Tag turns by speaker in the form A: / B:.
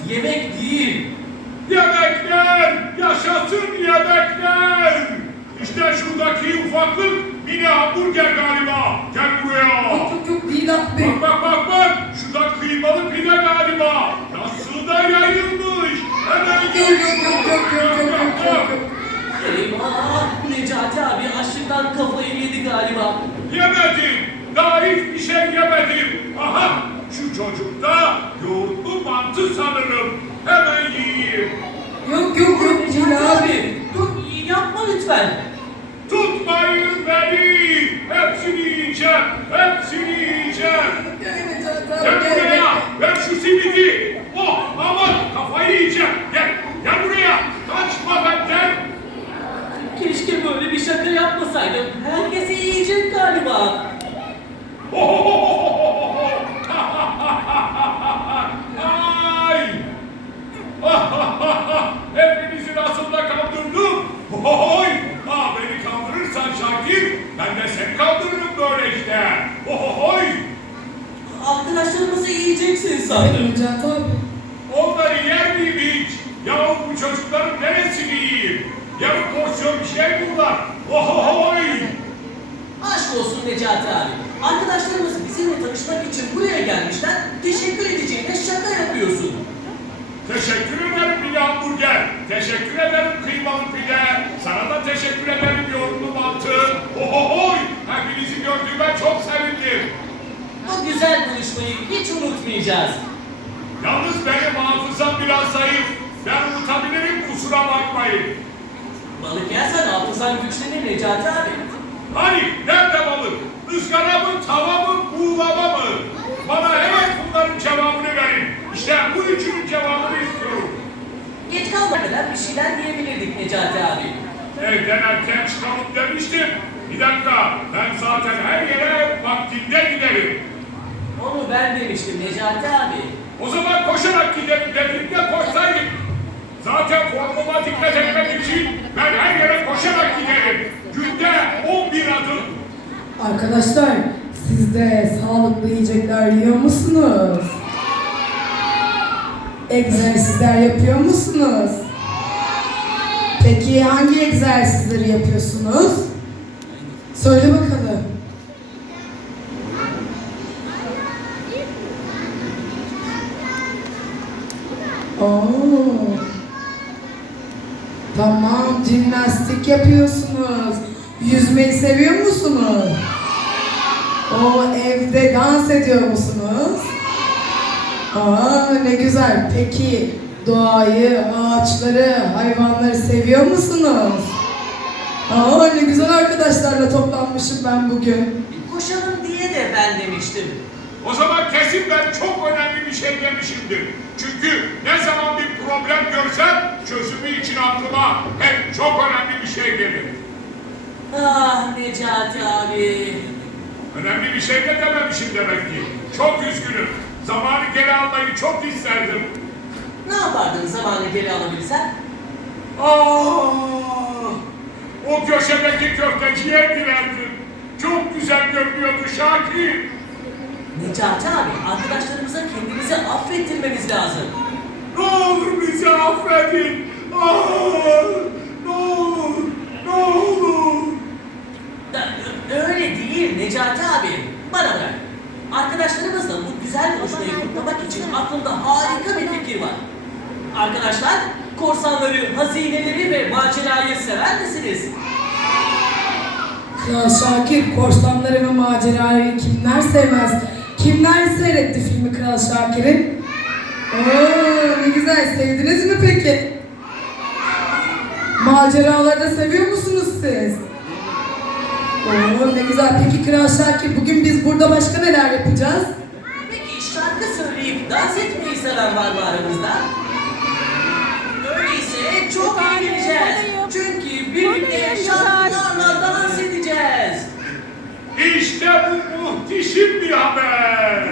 A: yemek değil.
B: Yemekler! Yaşasın yemekler! İşte şuradaki ufaklık mini hamburger galiba. Gel buraya.
C: Yok değil abi.
B: Bak. Şurada kıymalı pide galiba. Nasıl da yayılmış. Hemen
C: Yok.
A: Eyvah! Necati abi açlıktan kafayı yedi galiba.
B: Yemedim. Daha hiçbir şey yemedim. Aha! Şu çocukta yoğurtlu mantı sanırım. Hemen yiyeyim.
C: Yok
A: Necati
C: değil abi.
A: abi! Dur yapma lütfen.
B: Tutmayın beni. Hepsini yiyeceğim. Gel buraya. Ver şu simidi. Oh aman kafayı yiyeceğim. Gel buraya. Kaçma benden.
A: Keşke böyle bir şaka yapmasaydım. Herkese yiyecek galiba.
B: Ay! Hepinizi nasıl da kandırdım. Oy! Beni kandırırsan Şakir, ben de seni kandırırım böyle işte. Oy!
A: Arkadaşlarımızı yiyeceksin sandım.
C: Necati abi.
B: Onları yer miyim hiç? Yahu bu çocukların neresini yiyeyim? Yarım porsiyon bir şey bunlar. Oy!
A: Aşk olsun Necati abi. Arkadaşlarımız bizimle tanışmak için buraya gelmişler. Teşekkür edeceğine şaka yapıyorsun.
B: Teşekkür ederim mini hamburger. Teşekkür ederim kıymalı pide. Sana da teşekkür ederim yoğurtlu mantı. Ohohoy! Hepinizi gördüğüme çok sevindim.
A: Bu güzel buluşmayı hiç unutmayacağız.
B: Yalnız benim hafızam biraz zayıf. Ben unutabilirim kusura bakmayın.
A: Balık yersen hafızan güçlenir Necati abi.
B: Hani nerede balık? Izgara mı, tava mı, buğulama mı? Bana hemen bunların cevabını verin. İşte bu üçünün cevabını istiyorum.
A: Geç kalmadan bir şeyler yiyebilirdik Necati abi.
B: Evden erken çıkalım demiştim. Bir dakika, ben zaten her yere vaktinde giderim.
A: Onu ben demiştim Necati abi.
B: O zaman koşarak gidelim dedim de koşsaydık. Zaten formuma dikkat etmek için ben her yere koşarak giderim. Günde 11 adım.
C: Arkadaşlar siz de sağlıklı yiyecekler yiyor musunuz? Egzersizler yapıyor musunuz? Peki hangi egzersizleri yapıyorsunuz? Söyle bakalım. Oo. Tamam, jimnastik yapıyorsunuz. Yüzmeyi seviyor musunuz? O evde dans ediyor musunuz? Ne güzel. Peki doğayı, ağaçları, hayvanları seviyor musunuz? Ne güzel arkadaşlarla toplanmışım ben bugün.
A: Koşalım diye de ben demiştim.
B: O zaman kesin ben çok önemli bir şey demişimdir. Çünkü ne zaman bir problem görsem çözümü için aklıma hep çok önemli bir şey gelir.
A: Ah Necati abi.
B: Önemli bir şey de dememişim demek ki. Çok üzgünüm. Zamanı geri almayı çok isterdim.
A: Ne yapardın zamanı geri alabilsen?
B: O köşedeki köfteciye girerdim. Çok güzel görünüyordu Şakir.
A: Necati abi, arkadaşlarımıza kendimizi affettirmemiz lazım.
B: Ne olur bizi affedin. Ne olur.
A: Öyle değil Necati abi. Bana bırak. Arkadaşlarımızla bu güzel buluşmayı kutlamak için aklımda harika bir fikir var. Arkadaşlar, korsanları, hazineleri ve macerayı sever misiniz?
C: Ya Şakir, korsanları ve macerayı kimler sevmez? Kimler seyretti filmi Kral Şakir'in? Ne güzel, sevdiniz mi peki? Maceraları da seviyor musunuz siz? Ne güzel. Peki Kral Şakir, bugün biz burada başka neler yapacağız?
A: Peki şarkı söyleyip dans etmeyi seven var mı aramızda? Öyleyse çok eğleneceğiz. Çünkü birlikte şarkılarla dans edeceğiz.
B: İşte bu muhteşem bir haber.